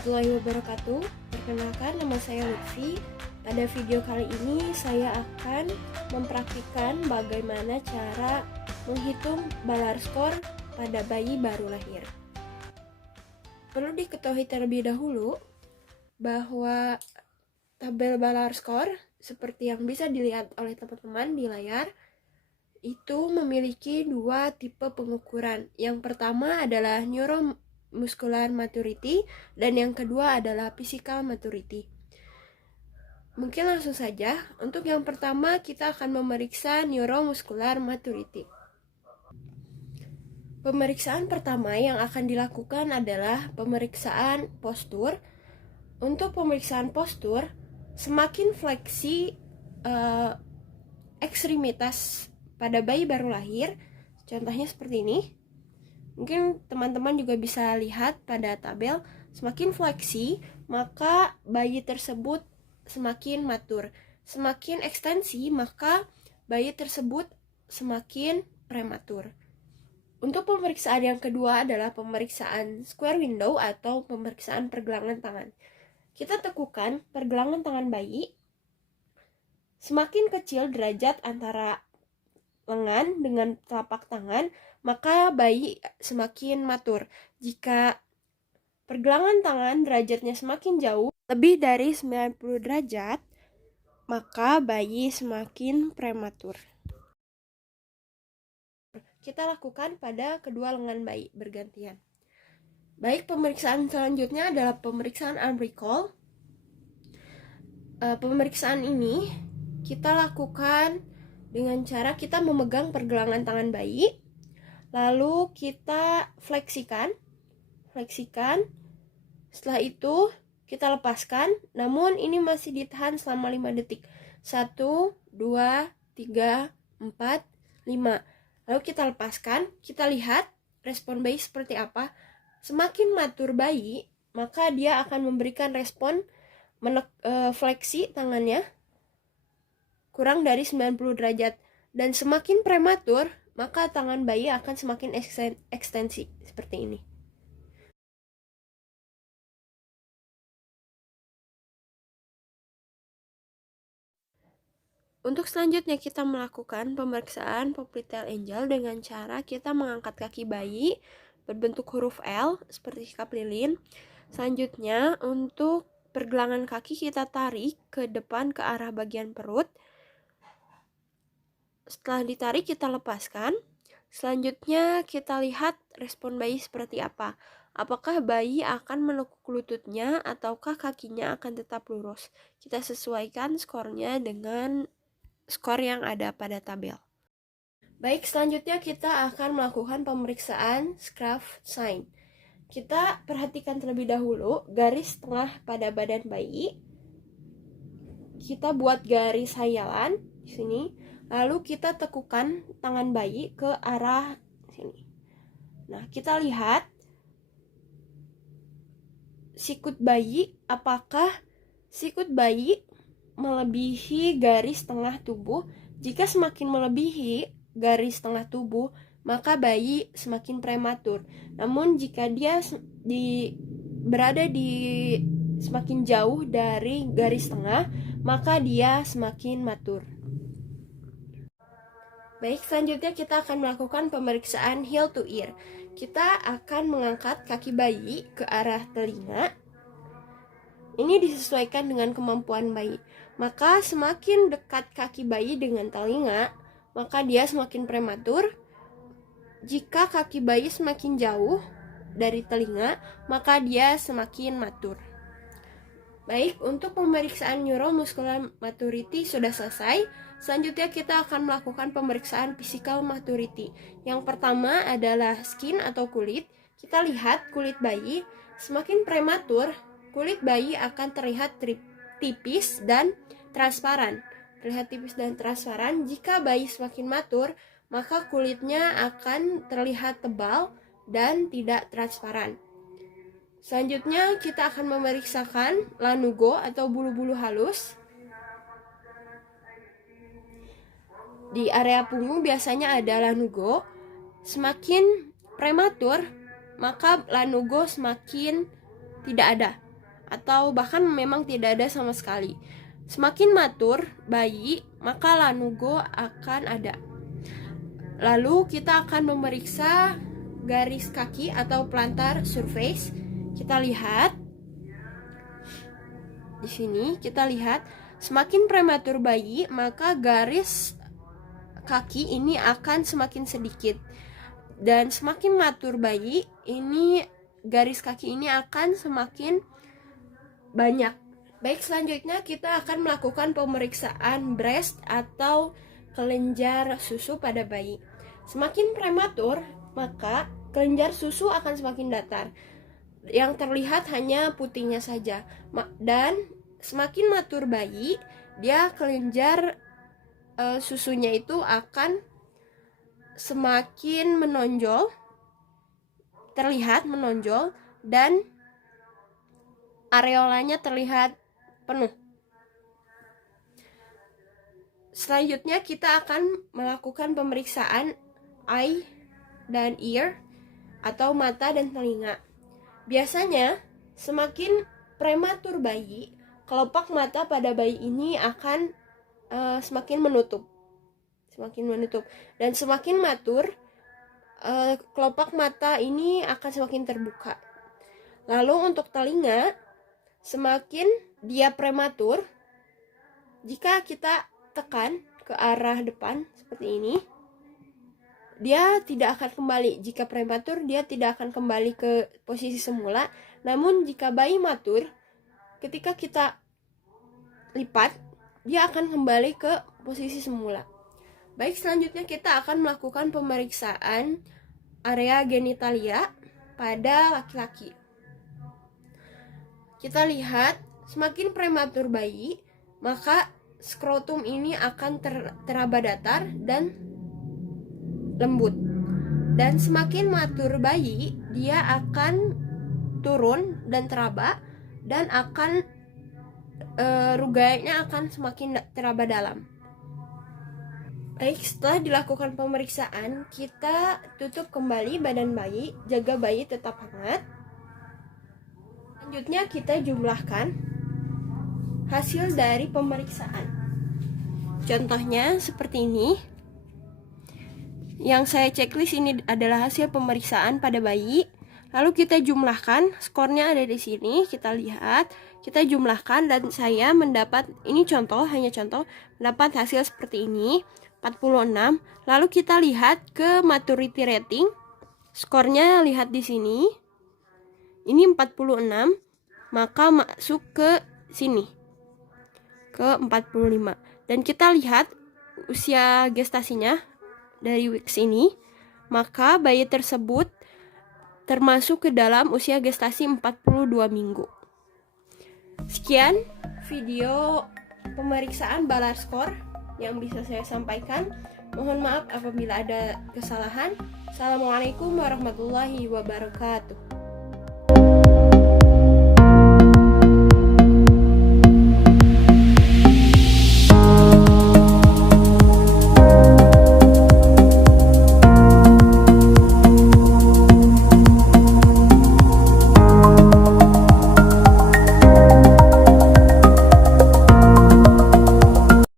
warahmatullahi wabarakatuh. Perkenalkan, nama saya Lutfi. Pada video kali ini saya akan mempraktikkan bagaimana cara menghitung balar skor pada bayi baru lahir. Perlu diketahui terlebih dahulu bahwa tabel balar skor seperti yang bisa dilihat oleh teman-teman di layar itu memiliki dua tipe pengukuran. Yang pertama adalah neuromuscular maturity dan yang kedua adalah physical maturity. Mungkin langsung saja. Untuk yang pertama kita akan memeriksa neuromuscular maturity. Pemeriksaan pertama yang akan dilakukan adalah pemeriksaan postur. Untuk pemeriksaan postur, semakin fleksi ekstremitas pada bayi baru lahir, contohnya seperti ini. Mungkin teman-teman juga bisa lihat pada tabel, semakin fleksi, maka bayi tersebut semakin matur. Semakin ekstensi, maka bayi tersebut semakin prematur. Untuk pemeriksaan yang kedua adalah pemeriksaan square window atau pemeriksaan pergelangan tangan. Kita tekukan pergelangan tangan bayi. Semakin kecil derajat antara lengan dengan telapak tangan, maka bayi semakin matur. Jika pergelangan tangan derajatnya semakin jauh, lebih dari 90 derajat, maka bayi semakin prematur. Kita lakukan pada kedua lengan bayi bergantian. Baik, pemeriksaan selanjutnya adalah pemeriksaan arm recall. Pemeriksaan ini kita lakukan dengan cara kita memegang pergelangan tangan bayi, lalu kita fleksikan. Setelah itu kita lepaskan, namun ini masih ditahan selama 5 detik. 1, 2, 3, 4, 5. Lalu kita lepaskan, kita lihat respon bayi seperti apa. Semakin matur bayi, maka dia akan memberikan respon fleksi tangannya kurang dari 90 derajat. Dan semakin prematur, maka tangan bayi akan semakin ekstensi seperti ini. Untuk selanjutnya kita melakukan pemeriksaan popliteal angel dengan cara kita mengangkat kaki bayi berbentuk huruf L seperti sikap lilin. Selanjutnya untuk pergelangan kaki kita tarik ke depan ke arah bagian perut. Setelah ditarik kita lepaskan. Selanjutnya kita lihat respon bayi seperti apa. Apakah bayi akan menekuk lututnya ataukah kakinya akan tetap lurus. Kita sesuaikan skornya dengan skor yang ada pada tabel. Baik, selanjutnya kita akan melakukan pemeriksaan Scruff sign. Kita perhatikan terlebih dahulu garis tengah pada badan bayi. Kita buat garis hayalan di sini. Lalu kita tekukan tangan bayi ke arah sini. Nah, kita lihat sikut bayi, apakah sikut bayi melebihi garis tengah tubuh. Jika semakin melebihi garis tengah tubuh, maka bayi semakin prematur. Namun jika dia berada di semakin jauh dari garis tengah, maka dia semakin matur. Baik, selanjutnya kita akan melakukan pemeriksaan heel to ear. Kita akan mengangkat kaki bayi ke arah telinga. Ini disesuaikan dengan kemampuan bayi. Maka semakin dekat kaki bayi dengan telinga, maka dia semakin prematur. Jika kaki bayi semakin jauh dari telinga, maka dia semakin matur. Baik, untuk pemeriksaan neuromuscular maturity sudah selesai. Selanjutnya kita akan melakukan pemeriksaan physical maturity. Yang pertama adalah skin atau kulit. Kita lihat kulit bayi semakin prematur, kulit bayi akan terlihat tipis dan transparan. Jika bayi semakin matur, maka kulitnya akan terlihat tebal dan tidak transparan. Selanjutnya kita akan memeriksakan lanugo atau bulu-bulu halus. Di area punggung biasanya ada lanugo. Semakin prematur, maka lanugo semakin tidak ada. atau bahkan memang tidak ada sama sekali. Semakin matur bayi, maka lanugo akan ada. Lalu kita akan memeriksa garis kaki atau plantar surface. Kita lihat di sini, kita lihat semakin prematur bayi, maka garis kaki ini akan semakin sedikit. Dan semakin matur bayi, ini garis kaki ini akan semakin banyak. Baik, selanjutnya kita akan melakukan pemeriksaan breast atau kelenjar susu pada bayi. Semakin prematur, maka kelenjar susu akan semakin datar. Yang terlihat hanya putihnya saja. Dan semakin matur bayi, dia kelenjar susunya itu akan semakin menonjol, terlihat menonjol, dan areolanya terlihat penuh. Selanjutnya kita akan melakukan pemeriksaan eye dan ear atau mata dan telinga. Biasanya semakin prematur bayi, kelopak mata pada bayi ini akan semakin menutup, dan semakin matur kelopak mata ini akan semakin terbuka. Lalu untuk telinga, semakin dia prematur, jika kita tekan ke arah depan seperti ini, dia tidak akan kembali. Jika prematur, dia tidak akan kembali ke posisi semula. Namun jika bayi matur, ketika kita lipat, dia akan kembali ke posisi semula. Baik, selanjutnya kita akan melakukan pemeriksaan area genitalia pada laki-laki. Kita lihat, semakin prematur bayi, maka skrotum ini akan teraba datar dan lembut. Dan semakin matur bayi, dia akan turun dan teraba, dan akan rugainya akan semakin teraba dalam. Baik, setelah dilakukan pemeriksaan, kita tutup kembali badan bayi, jaga bayi tetap hangat. Selanjutnya kita jumlahkan hasil dari pemeriksaan. Contohnya seperti ini. Yang saya checklist ini adalah hasil pemeriksaan pada bayi. Lalu kita jumlahkan, skornya ada di sini. Kita lihat, kita jumlahkan, dan saya mendapat, ini contoh, hanya contoh, mendapat hasil seperti ini, 46. Lalu kita lihat ke maturity rating. Skornya lihat di sini. Ini 46, maka masuk ke sini, ke 45. Dan kita lihat usia gestasinya dari weeks ini, maka bayi tersebut termasuk ke dalam usia gestasi 42 minggu. Sekian video pemeriksaan Balar Skor yang bisa saya sampaikan. Mohon maaf apabila ada kesalahan. Assalamualaikum warahmatullahi wabarakatuh.